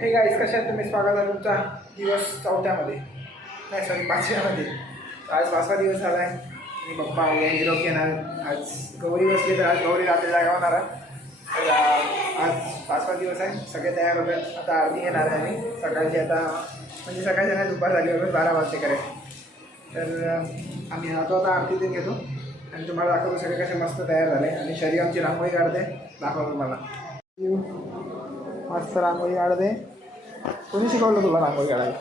Hey guys कशा आहेत तुम्ही? स्वागत आहे तुमचा दिवस 4थ्यामध्ये, नाही सॉरी 5व्यामध्ये. आज 5वा दिवस झाला आहे आणि पप्पा वगैरे हिरो येणार. आज गौरी बसली तर आज गौरी रात्री जागा होणार आहे. तर आज 5वा दिवस आहे. सगळे तयार होतात. आता आरती येणार आहे आणि सकाळची आता म्हणजे सकाळची नाही दुपार झाली वगैरे 12 वाजते करायचे. तर आम्ही जातो आता आरती ते घेतो आणि तुम्हाला दाखवतो सगळे कसे मस्त तयार झाले. आणि शरीर आमची रांगोळी काढते, दाखवतो तुम्हाला. मस्त रांगोळी काढते. कोणी शिकवलं तुला रांगोळी काढायला?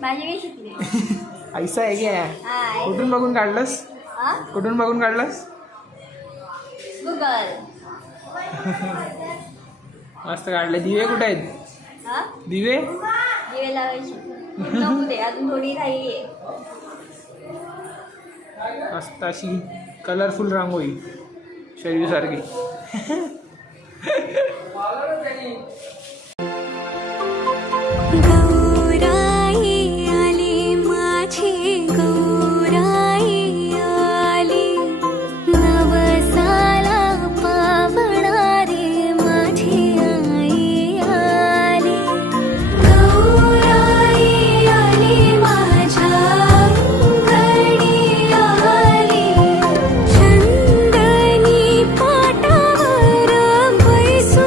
माझी मी शिकली. ऐसा आहे की कुठून बघून काढलंस? कुठून बघून काढलंस? गुगल. मस्त काढले. दिवे कुठे आहेत? दिवे दिवे लावायची नको ते, अजून थोडी राहिली आहे. मस्त अशी कलरफुल रांगोळी शरीरसारखी. गौराई आली माझी गौराई आली, नवसाला पावणारी माझी आई आली. गौराई आली माझ्या अंगणी आली, चंदनी पाटावर बैसून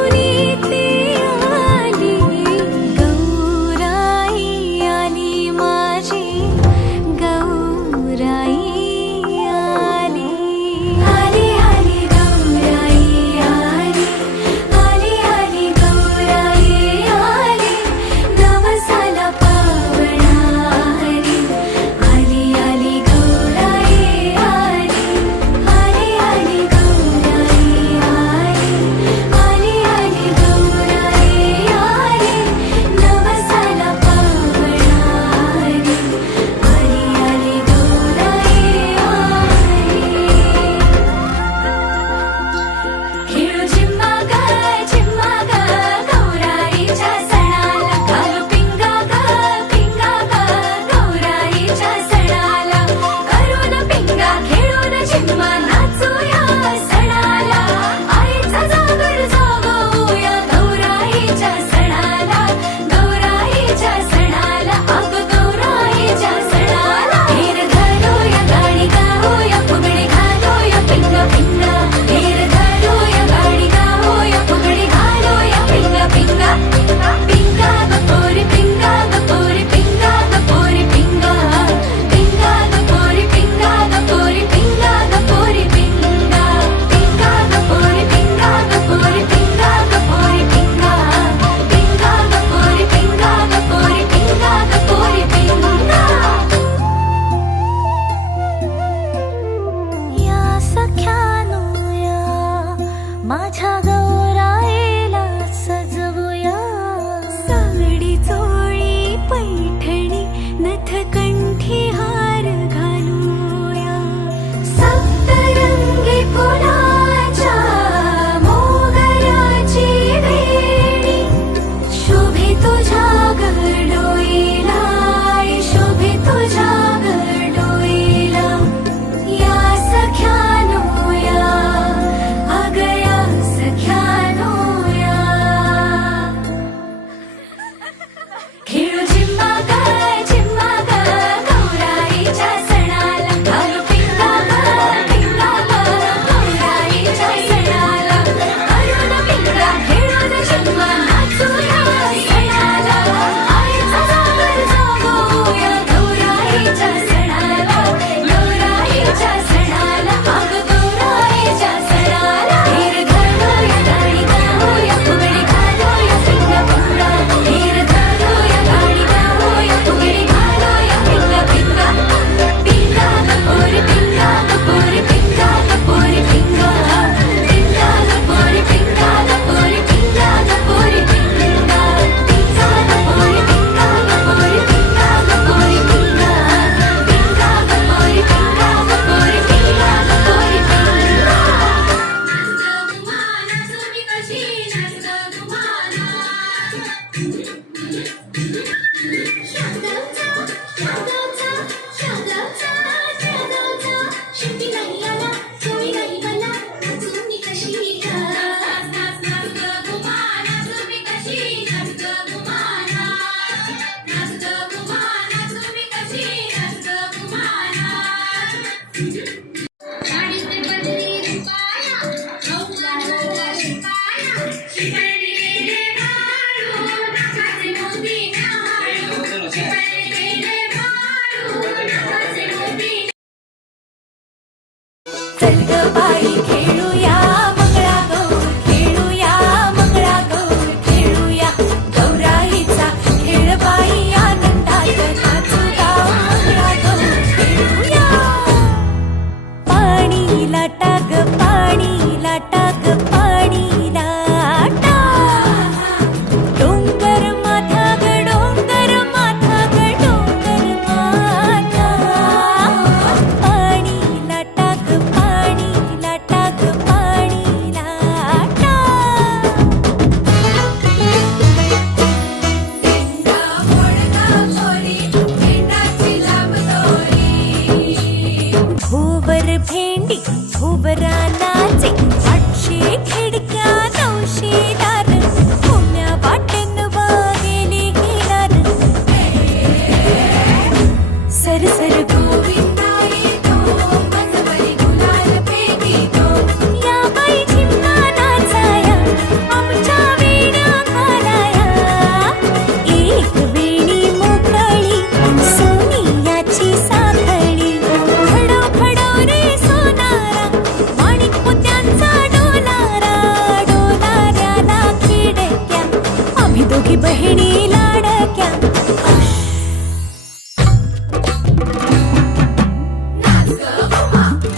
दोघी बहिणी लाडक्या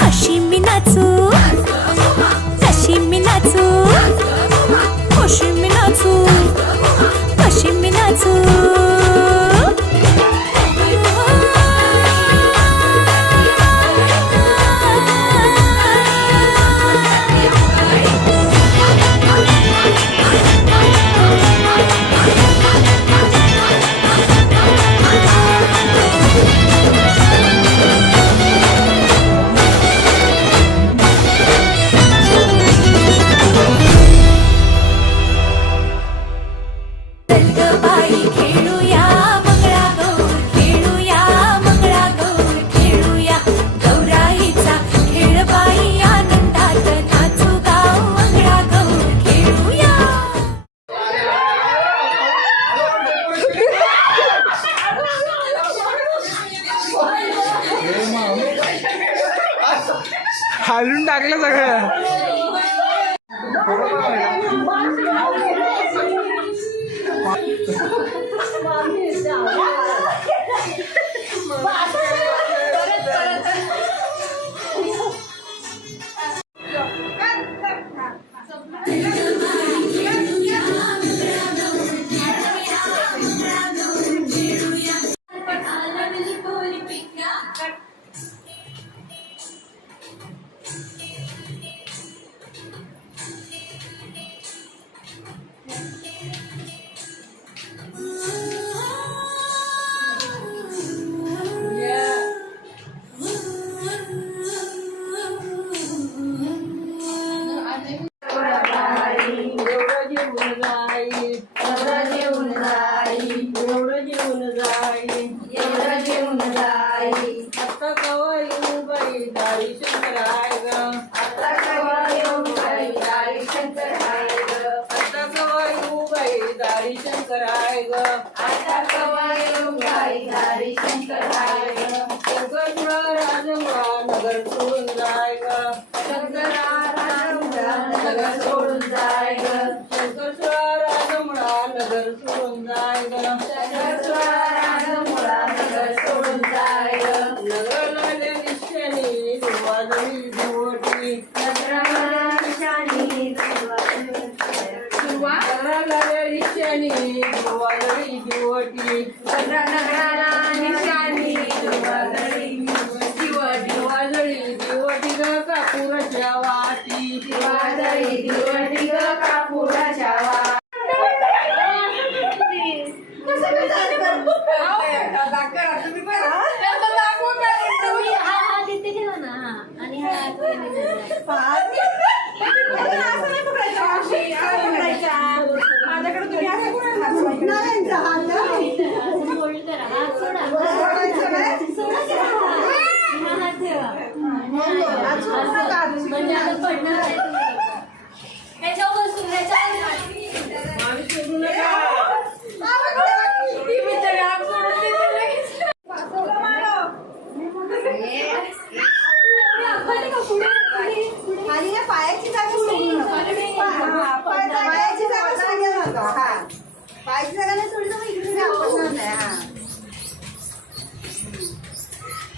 कशी मी नाचू कशी मी नाचू कशी मी नाचू कशी मी नाचू बाई खेळूया मंगळागौर खेळूया मंगळागौर खेळूया गौराईचा खेळ बाई आनंदात नाचू गाव मंगळागौर खेळूया हालून टाकलं सगळं.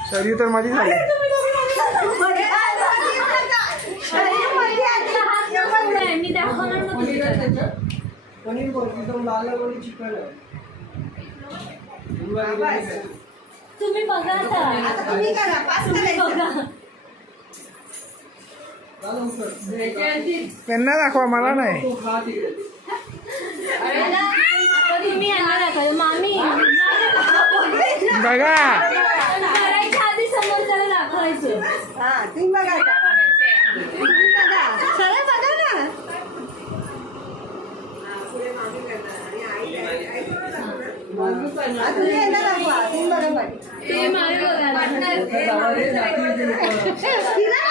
शरीर तर माझी झाली. मी दाखवणार तुम्ही बघा त्यांना दाखवा, मला नाही. तुम्ही यांना दाखवा. मामी बघा करायच्या आधी समोरच्याला दाखवायचं.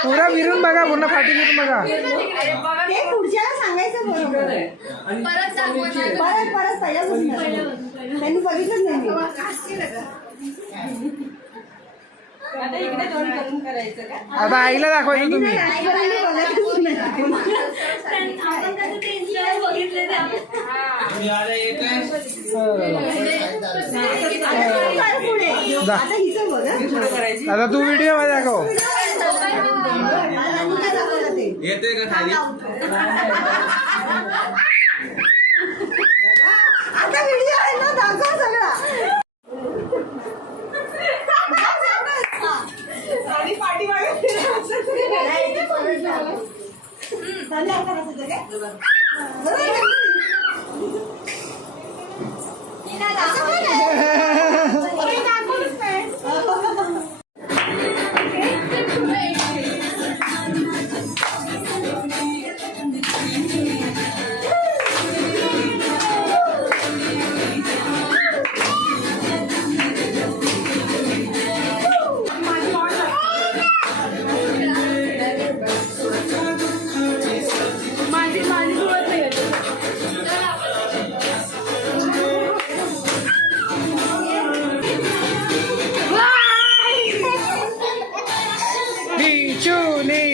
पुरा विरून बघा, पूर्ण फाटी विरून बघा. पुढच्याला सांगायचं बरोबर. परत पहिल्यापासून त्यांनी बघितलंच नाही. आता इकडे दोन करून करायचं का? आता आईला दाखवायचं तुम्ही. आईवडिलांनी बघतच नाही. आपण कधी ते Instaवर बघितले ते आपण. आता पुढे. आता हिचं बघ हं. आता तू व्हिडिओ मध्ये दाखव. आणि काय दाखवलं ते? येते का खाली आता व्हिडिओ आहे ना, दाखव सगळा. आणि पाठीमागे चालले आता कसं ते काय? हे दाखवलंच नाही. बिचुली.